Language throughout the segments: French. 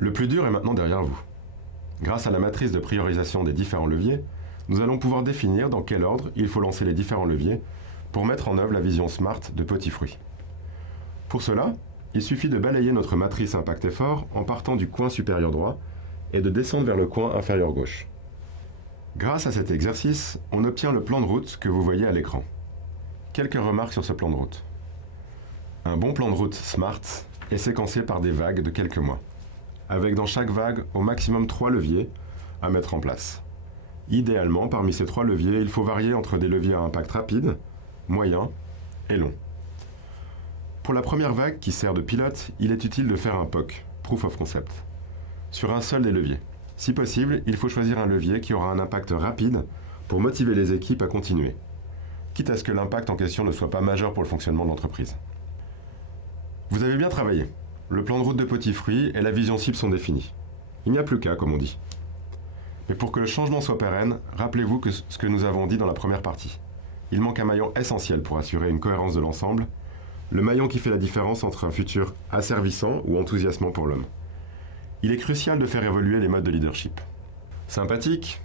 Le plus dur est maintenant derrière vous. Grâce à la matrice de priorisation des différents leviers, nous allons pouvoir définir dans quel ordre il faut lancer les différents leviers pour mettre en œuvre la vision SMART de Petit Fruit. Pour cela, il suffit de balayer notre matrice impact-effort en partant du coin supérieur droit et de descendre vers le coin inférieur gauche. Grâce à cet exercice, on obtient le plan de route que vous voyez à l'écran. Quelques remarques sur ce plan de route. Un bon plan de route SMART est séquencé par des vagues de quelques mois, avec dans chaque vague au maximum 3 leviers à mettre en place. Idéalement, parmi ces 3 leviers, il faut varier entre des leviers à impact rapide, moyen et long. Pour la première vague qui sert de pilote, il est utile de faire un POC, Proof of Concept, sur un seul des leviers. Si possible, il faut choisir un levier qui aura un impact rapide pour motiver les équipes à continuer, quitte à ce que l'impact en question ne soit pas majeur pour le fonctionnement de l'entreprise. Vous avez bien travaillé. Le plan de route de Petit Fruit et la vision cible sont définis. Il n'y a plus qu'à, comme on dit. Mais pour que le changement soit pérenne, rappelez-vous que ce que nous avons dit dans la première partie. Il manque un maillon essentiel pour assurer une cohérence de l'ensemble, le maillon qui fait la différence entre un futur asservissant ou enthousiasmant pour l'homme. Il est crucial de faire évoluer les modes de leadership. Sympathique,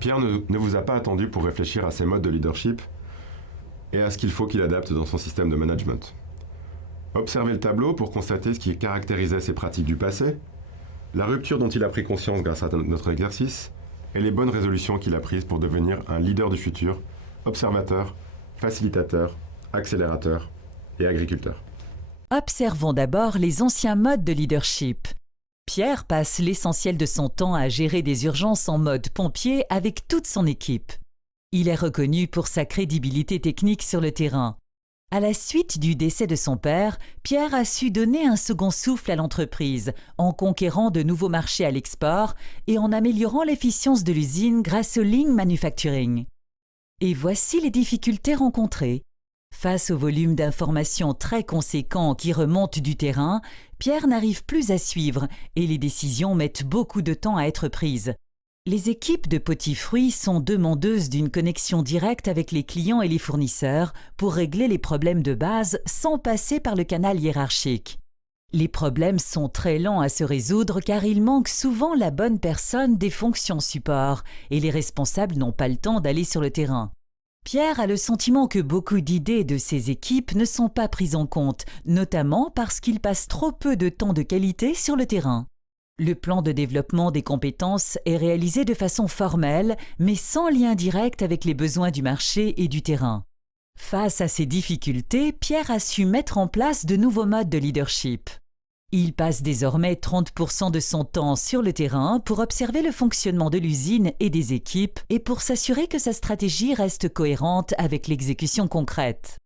Pierre ne vous a pas attendu pour réfléchir à ses modes de leadership et à ce qu'il faut qu'il adapte dans son système de management. Observez le tableau pour constater ce qui caractérisait ses pratiques du passé, la rupture dont il a pris conscience grâce à notre exercice et les bonnes résolutions qu'il a prises pour devenir un leader du futur, observateur, facilitateur, accélérateur et agriculteur. Observons d'abord les anciens modes de leadership. Pierre passe l'essentiel de son temps à gérer des urgences en mode pompier avec toute son équipe. Il est reconnu pour sa crédibilité technique sur le terrain. À la suite du décès de son père, Pierre a su donner un second souffle à l'entreprise en conquérant de nouveaux marchés à l'export et en améliorant l'efficience de l'usine grâce au Lean Manufacturing. Et voici les difficultés rencontrées. Face au volume d'informations très conséquent qui remonte du terrain, Pierre n'arrive plus à suivre et les décisions mettent beaucoup de temps à être prises. Les équipes de Petit Fruit sont demandeuses d'une connexion directe avec les clients et les fournisseurs pour régler les problèmes de base sans passer par le canal hiérarchique. Les problèmes sont très lents à se résoudre car il manque souvent la bonne personne des fonctions support et les responsables n'ont pas le temps d'aller sur le terrain. Pierre a le sentiment que beaucoup d'idées de ses équipes ne sont pas prises en compte, notamment parce qu'il passe trop peu de temps de qualité sur le terrain. Le plan de développement des compétences est réalisé de façon formelle, mais sans lien direct avec les besoins du marché et du terrain. Face à ces difficultés, Pierre a su mettre en place de nouveaux modes de leadership. Il passe désormais 30% de son temps sur le terrain pour observer le fonctionnement de l'usine et des équipes et pour s'assurer que sa stratégie reste cohérente avec l'exécution concrète.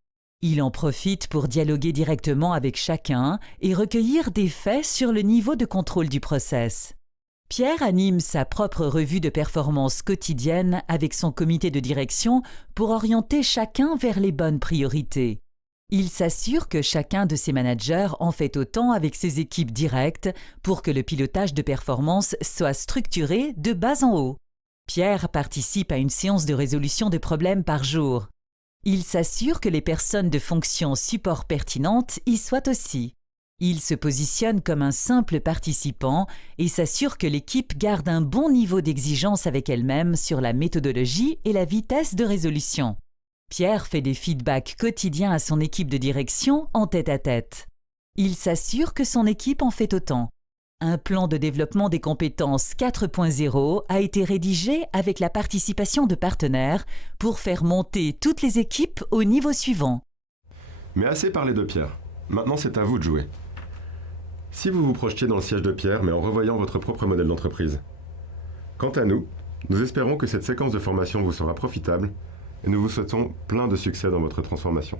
Il en profite pour dialoguer directement avec chacun et recueillir des faits sur le niveau de contrôle du process. Pierre anime sa propre revue de performance quotidienne avec son comité de direction pour orienter chacun vers les bonnes priorités. Il s'assure que chacun de ses managers en fait autant avec ses équipes directes pour que le pilotage de performance soit structuré de bas en haut. Pierre participe à une séance de résolution de problèmes par jour. Il s'assure que les personnes de fonction support pertinentes y soient aussi. Il se positionne comme un simple participant et s'assure que l'équipe garde un bon niveau d'exigence avec elle-même sur la méthodologie et la vitesse de résolution. Pierre fait des feedbacks quotidiens à son équipe de direction en tête-à-tête. Il s'assure que son équipe en fait autant. Un plan de développement des compétences 4.0 a été rédigé avec la participation de partenaires pour faire monter toutes les équipes au niveau suivant. Mais assez parlé de Pierre. Maintenant, c'est à vous de jouer. Si vous vous projetiez dans le siège de Pierre, mais en revoyant votre propre modèle d'entreprise. Quant à nous, nous espérons que cette séquence de formation vous sera profitable et nous vous souhaitons plein de succès dans votre transformation.